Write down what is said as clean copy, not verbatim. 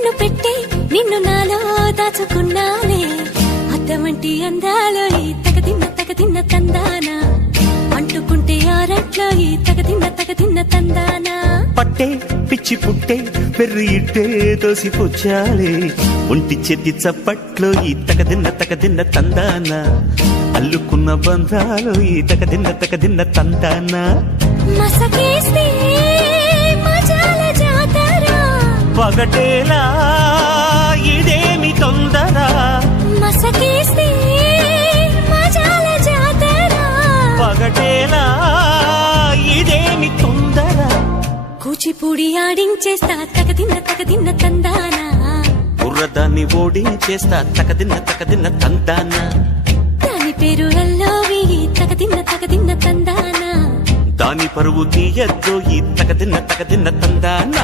కన్ను పెట్టి నిన్ను నాలో దాచుకున్నానే అద్దమంటి అందాలో ఈ తగదిన్న తందానా అంటుకుంటే ఆరట్లో ఈ తగదిన్న తందానా పట్టే పిచ్చి పుట్టే పెర్రి ఇట్టే దోసిపుచ్చాలే ఒంటి చేతి చప్పట్లో ఈ తగదిన్న తందానా అల్లుకున్న బంధాలు ఈ తగదిన్న తందానా మసకేస్తే మజాల జాతర పగటేలా ఇదేమి తొందర మసకేస్తే మజాల జాతర పగటేలా ఇదేమి తొందర కూచిపూడి ఆడించేస్తా తగదిన్న తందానా బుర్రదాన్ని ఓడించేస్తా తగదిన్న తందానా దాని పేరు ఎల్లోవి తగదిన్న తందానా దాని పరువు తీయద్దు ఈ తగదిన్న తందానా